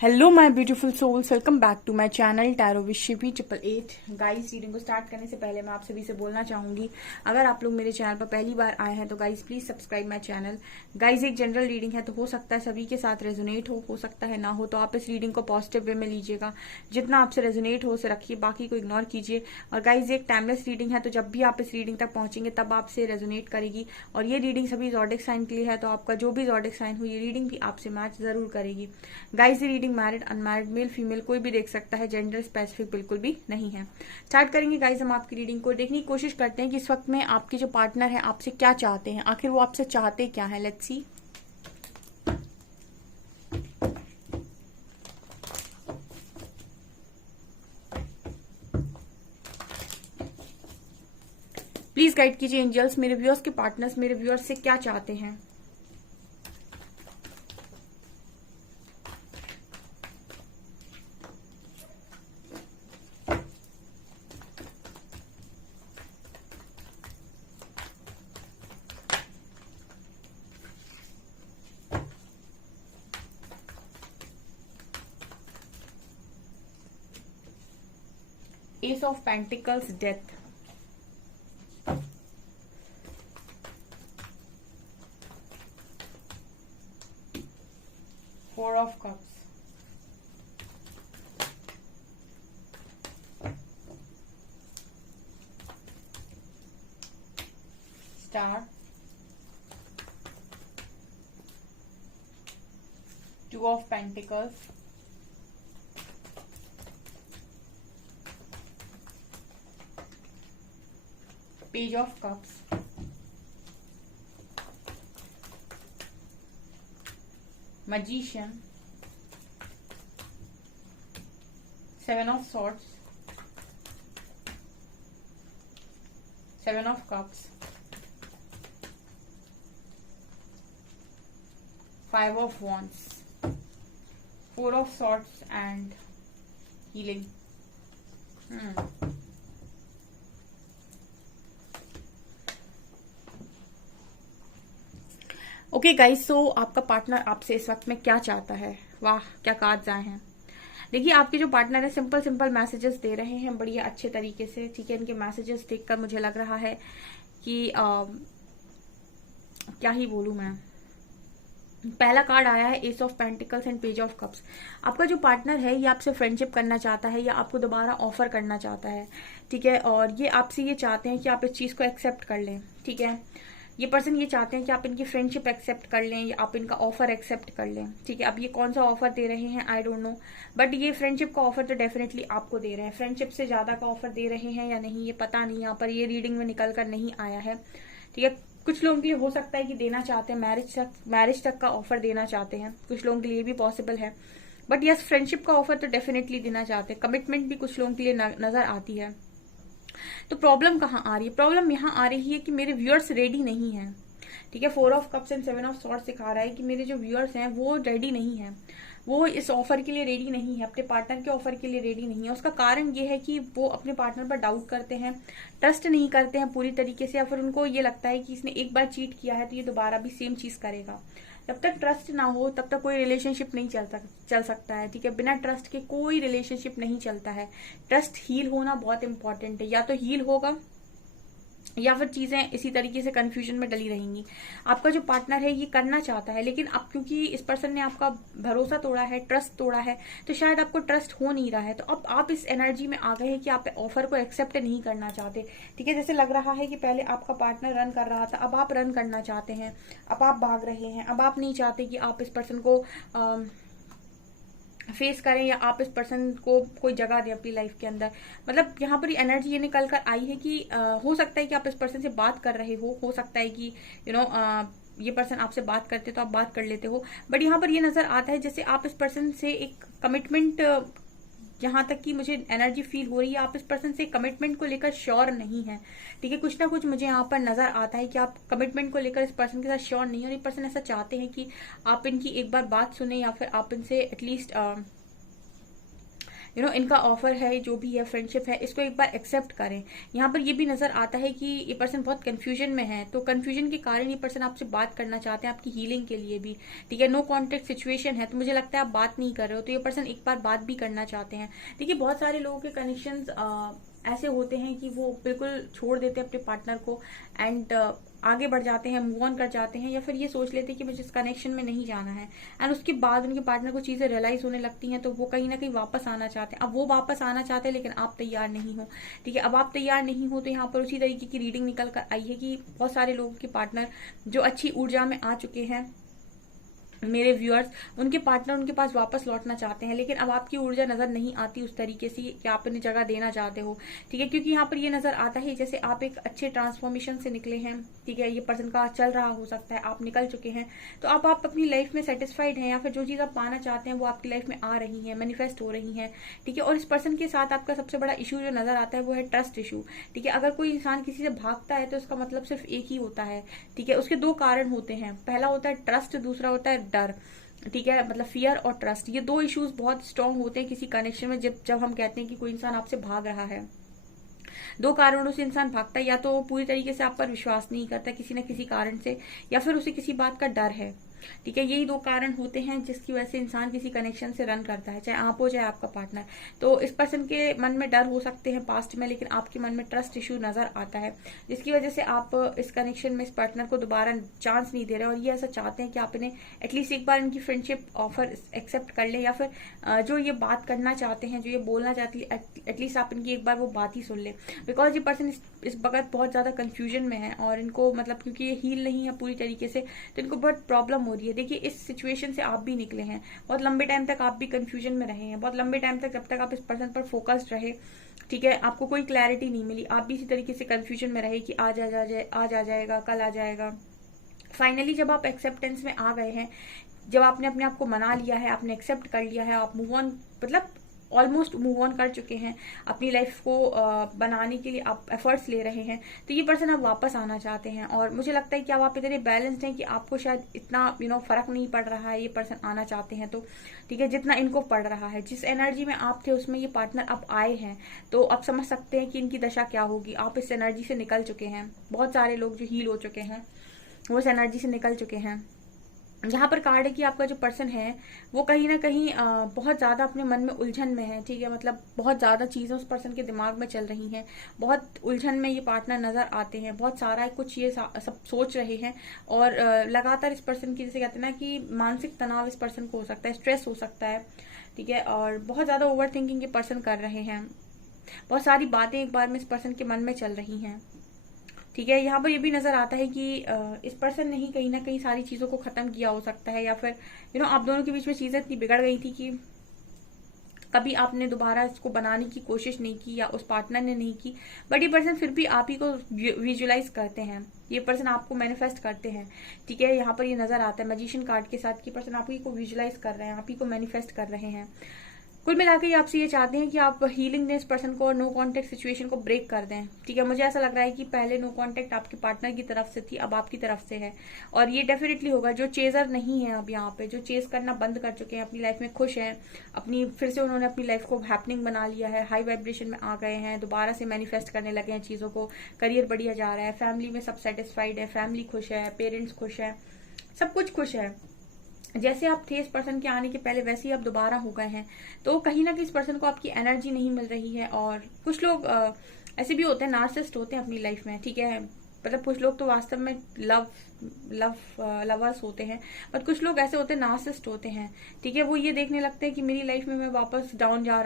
Hello my beautiful souls, welcome back to my channel tarot with Shivi 888। Guys, reading को start करने से पहले मैं आप सभी से बोलना चाहूंगी, अगर आप लोग मेरे चैनल पर पहली बार आए हैं तो guys please subscribe my channel. Guys, एक जनरल रीडिंग है तो हो सकता है सभी के साथ रेजोनेट हो सकता है ना हो, तो आप इस रीडिंग को पॉजिटिव वे में लीजिएगा। जितना आपसे रेजोनेट हो उसे रखिए, बाकी को इग्नोर कीजिए। और गाइस, एक टाइमलेस रीडिंग है, तो जब भी आप इस रीडिंग तक पहुंचेंगे तब आपसे रेजोनेट करेगी। और ये रीडिंग सभी ज़ोडिक साइन के लिए है, तो आपका जो भी ज़ोडिक साइन हो ये रीडिंग भी आपसे मैच जरूर करेगी। गाइस, ये reading married unmarried male female कोई भी देख सकता है, जेंडर स्पेसिफिक बिल्कुल भी नहीं है। स्टार्ट करेंगे गाइस हम आपकी रीडिंग को। देखने की कोशिश करते हैं कि इस वक्त में आपके जो पार्टनर है आपसे क्या चाहते हैं, आखिर वो आपसे चाहते क्या है। Let's see. प्लीज गाइड कीजिए एंजल्स, मेरे व्यूअर्स के पार्टनर्स मेरे व्यूअर्स से क्या चाहते हैं। S of pentacles, death, four of cups, star, two of pentacles, page of cups, magician, seven of swords, seven of cups, five of wands, four of swords and healing. Okay guys, so आपका partner आपसे इस वक्त में क्या चाहता है। वाह, क्या कार्ड्स आए हैं। देखिए, आपके जो पार्टनर है सिंपल सिंपल मैसेजेस दे रहे हैं बढ़िया अच्छे तरीके से। ठीक है, इनके मैसेजेस देखकर मुझे लग रहा है कि क्या ही बोलूं मैं। पहला कार्ड आया है S of pentacles and page of cups. आपका जो पार्टनर है ये आपसे फ्रेंडशिप करना चाहता है या आपको दोबारा ऑफर करना चाहता है। ठीक है, और ये आपसे ये चाहते हैं कि आप इस चीज को एक्सेप्ट कर लें। ठीक है, ये पर्सन ये चाहते हैं कि आप इनकी फ्रेंडशिप एक्सेप्ट कर लें या आप इनका ऑफर एक्सेप्ट कर लें। ठीक है, अब ये कौन सा ऑफर दे रहे हैं आई डोंट नो, बट ये फ्रेंडशिप का ऑफर तो डेफिनेटली आपको दे रहे हैं। फ्रेंडशिप से ज्यादा का ऑफर दे रहे हैं या नहीं ये पता नहीं, यहाँ पर ये रीडिंग में निकल कर नहीं आया है। ठीक है, कुछ लोगों के लिए हो सकता है कि देना चाहते हैं, मैरिज तक का ऑफर देना चाहते हैं, कुछ लोगों के लिए भी पॉसिबल है। बट यस, फ्रेंडशिप का ऑफर तो डेफिनेटली देना चाहते हैं। कमिटमेंट भी कुछ लोगों के लिए नजर आती है। तो प्रॉब्लम कहाँ आ रही है? प्रॉब्लम यहाँ आ रही है कि मेरे व्यूअर्स रेडी नहीं है। ठीक है, four of cups and seven of swords सिखा रहा है कि मेरे जो व्यूअर्स हैं वो रेडी नहीं है, वो इस ऑफर के लिए रेडी नहीं है, अपने पार्टनर के ऑफर के लिए रेडी नहीं है। उसका कारण ये है कि वो अपने पार्टनर पर डाउट करते हैं, ट्रस्ट नहीं करते हैं पूरी तरीके से, या फिर उनको ये लगता है कि इसने एक बार चीट किया है तो ये दोबारा भी सेम चीज करेगा। जब तक ट्रस्ट ना हो तब तक कोई रिलेशनशिप नहीं चल सकता है। ठीक है, बिना ट्रस्ट के कोई रिलेशनशिप नहीं चलता है। ट्रस्ट हील होना बहुत इंपॉर्टेंट है, या तो हील होगा या फिर चीजें इसी तरीके से कंफ्यूजन में डली रहेंगी। आपका जो पार्टनर है ये करना चाहता है, लेकिन अब क्योंकि इस पर्सन ने आपका भरोसा तोड़ा है, ट्रस्ट तोड़ा है, तो शायद आपको ट्रस्ट हो नहीं रहा है। तो अब आप इस एनर्जी में आ गए हैं कि आप ऑफर को एक्सेप्ट नहीं करना चाहते। ठीक है, जैसे लग रहा है कि पहले आपका पार्टनर रन कर रहा था, अब आप रन करना चाहते हैं, अब आप भाग रहे हैं, अब आप नहीं चाहते कि आप इस पर्सन को फेस करें या आप इस पर्सन को कोई जगह दें अपनी लाइफ के अंदर। मतलब यहाँ पर एनर्जी ये निकल कर आई है कि हो सकता है कि आप इस पर्सन से बात कर रहे हो सकता है कि ये पर्सन आपसे बात करते तो आप बात कर लेते हो, बट यहाँ पर ये नजर आता है जैसे आप इस पर्सन से एक कमिटमेंट, जहां तक कि मुझे एनर्जी फील हो रही है आप इस पर्सन से कमिटमेंट को लेकर श्योर नहीं है। ठीक है, कुछ ना कुछ मुझे यहाँ पर नजर आता है कि आप कमिटमेंट को लेकर इस पर्सन के साथ श्योर नहीं है, और ये पर्सन ऐसा चाहते हैं कि आप इनकी एक बार बात सुने या फिर आप इनसे एटलीस्ट इनका ऑफर है, जो भी है फ्रेंडशिप है, इसको एक बार एक्सेप्ट करें। यहाँ पर ये भी नजर आता है कि ये पर्सन बहुत कंफ्यूजन में है, तो कंफ्यूजन के कारण ये पर्सन आपसे बात करना चाहते हैं, आपकी हीलिंग के लिए भी, ठीक है। नो कॉन्टेक्ट सिचुएशन है, तो मुझे लगता है आप बात नहीं कर रहे हो, तो ये पर्सन एक बार बात भी करना चाहते हैं। देखिए बहुत सारे लोगों के कनेक्शंस ऐसे होते हैं कि वो बिल्कुल छोड़ देते हैं अपने पार्टनर को एंड आगे बढ़ जाते हैं, मूव ऑन कर जाते हैं, या फिर ये सोच लेते हैं कि मुझे इस कनेक्शन में नहीं जाना है, एंड उसके बाद उनके पार्टनर को चीजें रियलाइज होने लगती हैं, तो वो कहीं ना कहीं वापस आना चाहते हैं। अब वो वापस आना चाहते हैं लेकिन आप तैयार नहीं हो, ठीक है। अब आप तैयार नहीं हो तो यहाँ पर उसी तरीके की रीडिंग निकल कर आई है कि बहुत सारे लोगों के पार्टनर जो अच्छी ऊर्जा में आ चुके हैं, मेरे व्यूअर्स, उनके पार्टनर उनके पास वापस लौटना चाहते हैं, लेकिन अब आपकी ऊर्जा नजर नहीं आती उस तरीके से कि आप उन्हें जगह देना चाहते हो, ठीक है। क्योंकि यहाँ पर ये नजर आता है जैसे आप एक अच्छे ट्रांसफॉर्मेशन से निकले हैं, ठीक है। ये पर्सन का चल रहा हो सकता है, आप निकल चुके हैं, तो अब आप अपनी लाइफ में सेटिस्फाइड हैं, या फिर जो चीज आप पाना चाहते हैं वो आपकी लाइफ में आ रही है, मैनिफेस्ट हो रही है, ठीक है। और इस पर्सन के साथ आपका सबसे बड़ा इशू जो नजर आता है वो है ट्रस्ट इशू, ठीक है। अगर कोई इंसान किसी से भागता है तो उसका मतलब सिर्फ एक ही होता है, ठीक है। उसके दो कारण होते हैं, पहला होता है ट्रस्ट, दूसरा होता है डर, ठीक है। मतलब फियर और ट्रस्ट, ये दो इश्यूज बहुत स्ट्रांग होते हैं किसी कनेक्शन में। जब जब हम कहते हैं कि कोई इंसान आपसे भाग रहा है, दो कारणों से इंसान भागता है, या तो वो पूरी तरीके से आप पर विश्वास नहीं करता किसी न किसी कारण से, या फिर उसे किसी बात का डर है, ठीक है। यही दो कारण होते हैं जिसकी वजह से इंसान किसी कनेक्शन से रन करता है, चाहे आप हो चाहे आपका पार्टनर। तो इस पर्सन के मन में डर हो सकते हैं पास्ट में, लेकिन आपके मन में ट्रस्ट इशू नजर आता है, जिसकी वजह से आप इस कनेक्शन में इस पार्टनर को दोबारा चांस नहीं दे रहे, और ये ऐसा चाहते हैं कि आप इन्हें एटलीस्ट एक बार इनकी फ्रेंडशिप ऑफर एक्सेप्ट कर लें, या फिर जो ये बात करना चाहते हैं, जो ये बोलना चाहती है, एटलीस्ट आप इनकी एक बार वो बात ही सुन ले। बिकॉज ये पर्सन इस वक्त बहुत ज्यादा कंफ्यूजन में है, और इनको मतलब क्योंकि ये हील नहीं है पूरी तरीके से, तो इनको बहुत प्रॉब्लम हो रही है। देखिए इस सिचुएशन से आप भी निकले हैं, बहुत लंबे टाइम तक आप भी कंफ्यूजन में रहे हैं, बहुत लंबे टाइम तक जब तक आप इस पर्सन पर फोकस्ड रहे, ठीक है, आपको कोई क्लैरिटी नहीं मिली, आप भी इसी तरीके से कंफ्यूजन में रहे कि आज आ जाएगा, कल आ जाएगा। फाइनली जब आप एक्सेप्टेंस में आ गए हैं, जब आपने अपने आप को मना लिया है, आपने एक्सेप्ट कर लिया है, आप मूव ऑन मतलब ऑलमोस्ट मूव ऑन कर चुके हैं, अपनी लाइफ को बनाने के लिए आप एफर्ट्स ले रहे हैं, तो ये पर्सन अब वापस आना चाहते हैं। और मुझे लगता है कि अब आप इतने बैलेंस्ड हैं कि आपको शायद इतना फर्क नहीं पड़ रहा है, ये पर्सन आना चाहते हैं तो, ठीक है, जितना इनको पड़ रहा है। जिस एनर्जी में आप थे उसमें ये पार्टनर अब आए हैं, तो आप समझ सकते हैं कि इनकी दशा क्या होगी। आप इस एनर्जी से निकल चुके हैं, बहुत सारे लोग जो हील हो चुके हैं वो इस एनर्जी से निकल चुके हैं। यहाँ पर कार्ड है कि आपका जो पर्सन है वो कहीं ना कहीं बहुत ज्यादा अपने मन में उलझन में है, ठीक है। मतलब बहुत ज्यादा चीजें उस पर्सन के दिमाग में चल रही हैं, बहुत उलझन में ये पार्टनर नजर आते हैं, बहुत सारा कुछ ये सब सोच रहे हैं, और लगातार इस पर्सन की, जैसे कहते हैं ना कि मानसिक तनाव इस पर्सन को हो सकता है, स्ट्रेस हो सकता है, ठीक है। और बहुत ज्यादा ओवर थिंकिंग ये पर्सन कर रहे हैं, बहुत सारी बातें एक बार में इस पर्सन के मन में चल रही हैं, ठीक है। यहाँ पर ये भी नजर आता है कि इस पर्सन ने ही कहीं ना कहीं सारी चीजों को खत्म किया हो सकता है, या फिर आप दोनों के बीच में चीजें इतनी बिगड़ गई थी कि कभी आपने दोबारा इसको बनाने की कोशिश नहीं की, या उस पार्टनर ने नहीं की, बट ये पर्सन फिर भी आप ही को विजुलाइज करते हैं, ये पर्सन आपको मैनिफेस्ट करते हैं, ठीक है। यहाँ पर ये नजर आता है मैजिशियन कार्ड के साथ कि पर्सन आप ही को विजुलाइज कर रहे हैं, आप ही को मैनिफेस्ट कर रहे हैं। कुल मिलाकर ये आपसे ये चाहते हैं कि आप हीलिंग दें इस पर्सन को और नो कांटेक्ट सिचुएशन को ब्रेक कर दें, ठीक है। मुझे ऐसा लग रहा है कि पहले नो कांटेक्ट आपके पार्टनर की तरफ से थी, अब आपकी तरफ से है, और ये डेफिनेटली होगा। जो चेजर नहीं है अब यहाँ पे, जो चेज करना बंद कर चुके हैं, अपनी लाइफ में खुश हैं, अपनी फिर से उन्होंने अपनी लाइफ को हैपनिंग बना लिया है, हाई वाइब्रेशन में आ गए हैं, दोबारा से मैनिफेस्ट करने लगे हैं चीजों को, करियर बढ़िया जा रहा है, फैमिली में सब सेटिस्फाइड है, फैमिली खुश है, पेरेंट्स खुश है, सब कुछ खुश है। जैसे आप थे इस पर्सन के आने के पहले वैसे ही आप दोबारा हो गए हैं, तो कहीं ना कहीं इस पर्सन को आपकी एनर्जी नहीं मिल रही है। और कुछ लोग ऐसे भी होते हैं, नार्सिसिस्ट होते हैं अपनी लाइफ में, ठीक है। मतलब कुछ लोग तो वास्तव में लवर्स होते हैं, बट कुछ लोग ऐसे होते हैं नार्सिसिस्ट होते हैं, ठीक है। वो ये देखने लगते हैं कि मेरी लाइफ में मैं वापस डाउन जा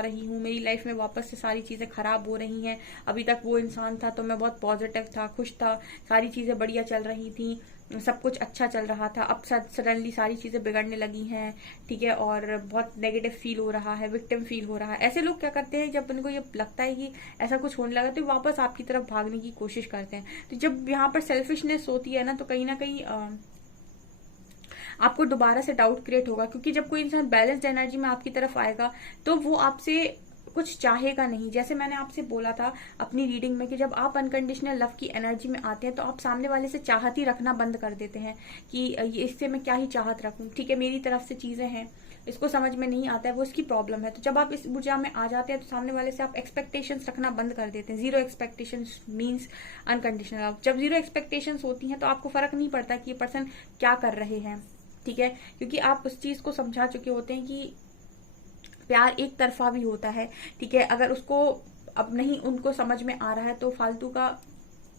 रही हूँ, मेरी लाइफ में वापस से सारी चीजें खराब हो रही हैं। अभी तक वो इंसान था तो मैं बहुत पॉजिटिव था, खुश था, सारी चीजें बढ़िया चल रही थी, सब कुछ अच्छा चल रहा था, अब सडनली सारी चीजें बिगड़ने लगी हैं, ठीक है। और बहुत नेगेटिव फील हो रहा है, विक्टिम फील हो रहा है। ऐसे लोग क्या करते हैं, जब उनको ये लगता है कि ऐसा कुछ होने लगा तो वापस आपकी तरफ भागने की कोशिश करते हैं। तो जब यहाँ पर सेल्फिशनेस होती है ना, तो कहीं ना कहीं आपको दोबारा से डाउट क्रिएट होगा, क्योंकि जब कोई इंसान बैलेंस्ड एनर्जी में आपकी तरफ आएगा तो वो आपसे कुछ चाहेगा नहीं। जैसे मैंने आपसे बोला था अपनी रीडिंग में कि जब आप अनकंडीशनल लव की एनर्जी में आते हैं तो आप सामने वाले से चाहत ही रखना बंद कर देते हैं कि इससे मैं क्या ही चाहत रखूं, ठीक है, मेरी तरफ से चीजें हैं, इसको समझ में नहीं आता है, वो इसकी प्रॉब्लम है। तो जब आप इस ऊर्जा में आ जाते हैं तो सामने वाले से आप एक्सपेक्टेशंस रखना बंद कर देते हैं। Zero expectations means unconditional love. जब जीरो एक्सपेक्टेशंस होती हैं तो आपको फर्क नहीं पड़ता कि ये पर्सन क्या कर रहे हैं, ठीक है, क्योंकि आप उस चीज को समझा चुके होते हैं कि प्यार एक तरफा भी होता है, ठीक है। अगर उसको अब नहीं उनको समझ में आ रहा है तो फालतू का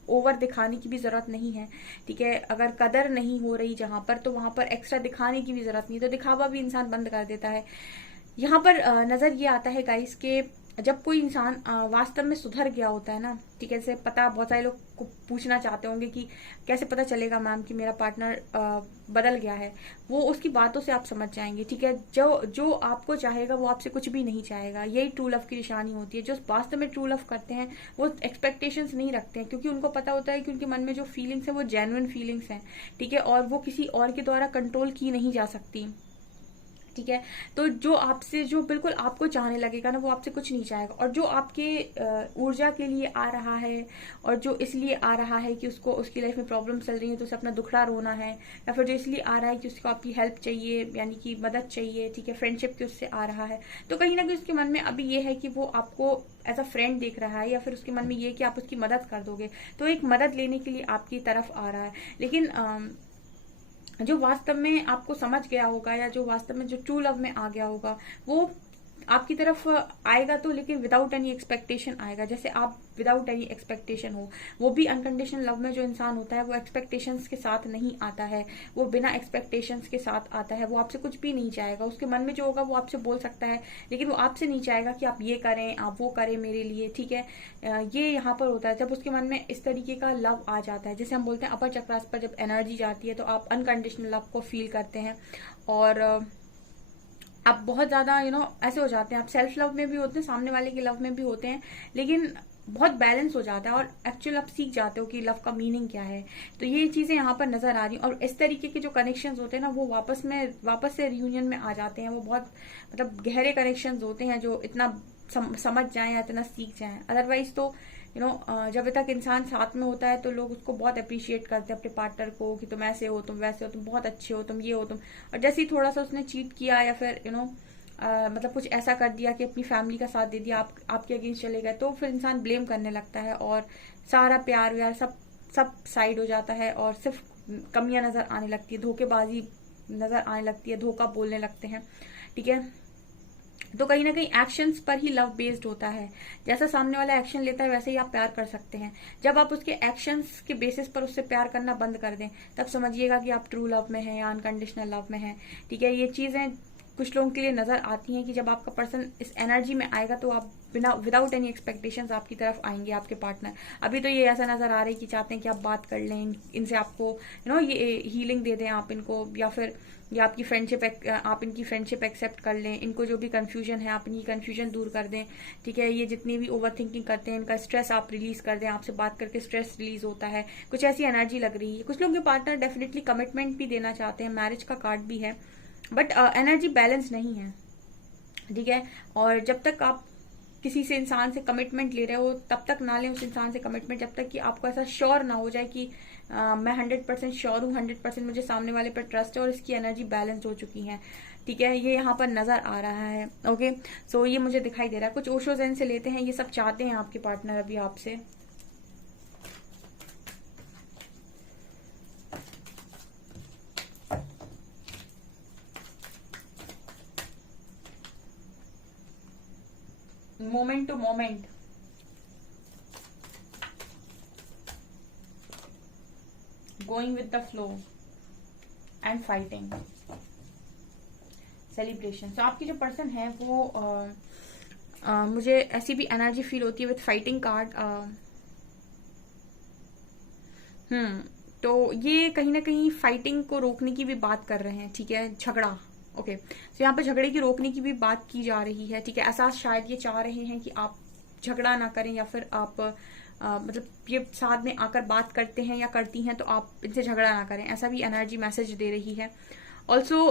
ओवर दिखाने की भी जरूरत नहीं है, ठीक है। अगर कदर नहीं हो रही जहां पर, तो वहां पर एक्स्ट्रा दिखाने की भी जरूरत नहीं, तो दिखावा भी इंसान बंद कर देता है। यहाँ पर नजर ये आता है गाइस के जब कोई इंसान वास्तव में सुधर गया होता है ना, ठीक है। जैसे पता, बहुत सारे लोग को पूछना चाहते होंगे कि कैसे पता चलेगा मैम कि मेरा पार्टनर बदल गया है। वो उसकी बातों से आप समझ जाएंगे, ठीक है। जो जो आपको चाहेगा वो आपसे कुछ भी नहीं चाहेगा। यही ट्रू लव की निशानी होती है। जो वास्तव में ट्रू लव करते हैं वो एक्सपेक्टेशंस नहीं रखते हैं, क्योंकि उनको पता होता है कि उनके मन में जो फीलिंग्स है वो जेन्युइन फीलिंग्स हैं, ठीक है, और वो किसी और के द्वारा कंट्रोल की नहीं जा सकती, ठीक है। तो जो आपसे, जो बिल्कुल आपको चाहने लगेगा ना, वो आपसे कुछ नहीं चाहेगा। और जो आपके ऊर्जा के लिए आ रहा है और जो इसलिए आ रहा है कि उसको उसकी लाइफ में प्रॉब्लम चल रही है तो उसे अपना दुखड़ा रोना है, या फिर जो इसलिए आ रहा है कि उसको आपकी हेल्प चाहिए, यानी कि मदद चाहिए, ठीक है, फ्रेंडशिप के उससे आ रहा है, तो कहीं ना कहीं उसके मन में अभी ये है कि वो आपको एज अ फ्रेंड देख रहा है, या फिर उसके मन में ये कि आप उसकी मदद कर दोगे, तो एक मदद लेने के लिए आपकी तरफ आ रहा है। लेकिन जो वास्तव में आपको समझ गया होगा, या जो वास्तव में जो ट्रू लव में आ गया होगा, वो आपकी तरफ आएगा तो, लेकिन विदाउट एनी एक्सपेक्टेशन आएगा। जैसे आप विदाउट एनी एक्सपेक्टेशन हो, वो भी अनकंडीशनल लव में जो इंसान होता है वो एक्सपेक्टेशंस के साथ नहीं आता है, वो बिना एक्सपेक्टेशंस के साथ आता है। वो आपसे कुछ भी नहीं चाहेगा, उसके मन में जो होगा वो आपसे बोल सकता है, लेकिन वो आपसे नहीं चाहेगा कि आप ये करें, आप वो करें मेरे लिए, ठीक है। ये यहाँ पर होता है जब उसके मन में इस तरीके का लव आ जाता है, जैसे हम बोलते हैं अपर चक्रास पर जब एनर्जी जाती है तो आप अनकंडीशनल लव को फील करते हैं, और आप बहुत ज्यादा ऐसे हो जाते हैं। आप सेल्फ लव में भी होते हैं, सामने वाले के लव में भी होते हैं, लेकिन बहुत बैलेंस हो जाता है, और एक्चुअल आप सीख जाते हो कि लव का मीनिंग क्या है। तो ये चीजें यहाँ पर नजर आ रही हैं, और इस तरीके के जो कनेक्शंस होते हैं ना, वो वापस से रियूनियन में आ जाते हैं। वो बहुत मतलब गहरे कनेक्शंस होते हैं जो इतना समझ जाए या इतना सीख जाए। अदरवाइज तो जब तक इंसान साथ में होता है तो लोग उसको बहुत अप्रिशिएट करते हैं अपने पार्टनर को, कि तुम ऐसे हो, तुम वैसे हो, तुम बहुत अच्छे हो, तुम ये हो, तुम। और जैसे ही थोड़ा सा उसने चीट किया, या फिर मतलब कुछ ऐसा कर दिया कि अपनी फैमिली का साथ दे दिया, आपके अगेंस्ट चले गए, तो फिर इंसान ब्लेम करने लगता है, और सारा प्यार व्यार सब साइड हो जाता है, और सिर्फ कमियां नजर आने लगती है, धोखेबाजी नजर आने लगती है, धोखा बोलने लगते हैं, ठीक है। तो कहीं ना कहीं एक्शंस पर ही लव बेस्ड होता है। जैसा सामने वाला एक्शन लेता है वैसे ही आप प्यार कर सकते हैं। जब आप उसके एक्शंस के बेसिस पर उससे प्यार करना बंद कर दें, तब समझिएगा कि आप ट्रू लव में हैं या अनकंडीशनल लव में हैं, ठीक है। ये चीजें कुछ लोगों के लिए नजर आती हैं कि जब आपका पर्सन इस एनर्जी में आएगा तो आप विदाउट एनी एक्सपेक्टेशंस आपकी तरफ आएंगे, आपके पार्टनर। अभी तो ये ऐसा नजर आ रहा है कि चाहते हैं कि आप बात कर लें इनसे, आपको ये हीलिंग दे दें आप इनको, या फिर या आपकी फ्रेंडशिप, आप इनकी फ्रेंडशिप एक्सेप्ट कर लें, इनको जो भी कंफ्यूजन है आप इनकी कंफ्यूजन दूर कर दें, ठीक है। ये जितनी भी ओवर थिंकिंग करते हैं इनका स्ट्रेस आप रिलीज कर दें, आपसे बात करके स्ट्रेस रिलीज होता है, कुछ ऐसी एनर्जी लग रही है। कुछ लोगों के पार्टनर डेफिनेटली कमिटमेंट भी देना चाहते हैं, मैरिज का कार्ड भी है, बट एनर्जी बैलेंस नहीं है, ठीक है। और जब तक आप किसी से इंसान से कमिटमेंट ले रहे हो तब तक ना लें उस इंसान से कमिटमेंट, जब तक कि आपको ऐसा श्योर ना हो जाए कि मैं 100% श्योर हूँ, 100% मुझे सामने वाले पर ट्रस्ट है और इसकी एनर्जी बैलेंस हो चुकी है, ठीक है। ये यहाँ पर नजर आ रहा है, ओके। सो ये मुझे दिखाई दे रहा है। कुछ ओशो ज़ेन से लेते हैं, ये सब चाहते हैं आपके पार्टनर अभी आपसे। Moment to moment, going with the flow and fighting, celebration. तो आपकी जो पर्सन है वो मुझे ऐसी भी एनर्जी फील होती है विद फाइटिंग कार्ड। तो ये कहीं ना कहीं फाइटिंग को रोकने की भी बात कर रहे हैं, ठीक है, झगड़ा, ओके। तो यहाँ पर झगड़े की रोकने की भी बात की जा रही है, ठीक है। ऐसा शायद ये चाह रहे हैं कि आप झगड़ा ना करें, या फिर आप मतलब ये साथ में आकर बात करते हैं या करती हैं तो आप इनसे झगड़ा ना करें, ऐसा भी एनर्जी मैसेज दे रही है। ऑल्सो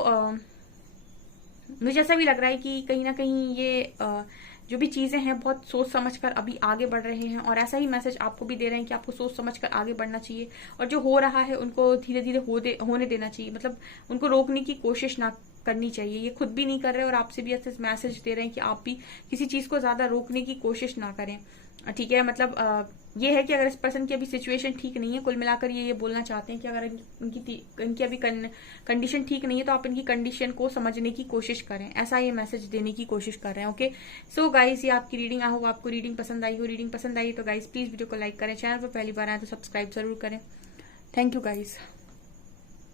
मुझे ऐसा भी लग रहा है कि कहीं ना कहीं ये जो भी चीजें हैं बहुत सोच समझकर अभी आगे बढ़ रहे हैं, और ऐसा ही मैसेज आपको भी दे रहे हैं कि आपको सोच समझकर आगे बढ़ना चाहिए, और जो हो रहा है उनको धीरे धीरे होने देना चाहिए, मतलब उनको रोकने की कोशिश ना करनी चाहिए। ये खुद भी नहीं कर रहे और आपसे भी ऐसे मैसेज दे रहे हैं कि आप भी किसी चीज को ज्यादा रोकने की कोशिश ना करें, ठीक है। मतलब ये है कि अगर इस पर्सन की अभी सिचुएशन ठीक नहीं है, कुल मिलाकर ये बोलना चाहते हैं कि अगर इनकी अभी कंडीशन ठीक नहीं है तो आप इनकी कंडीशन को समझने की कोशिश करें, ऐसा ये मैसेज देने की कोशिश कर रहे हैं। ओके, सो गाइस, ये आपकी रीडिंग आई होप आपको रीडिंग पसंद आई हो। रीडिंग पसंद आई तो गाइस प्लीज वीडियो को लाइक करें, चैनल पर पहली बार आए तो सब्सक्राइब जरूर करें। Thank you guys.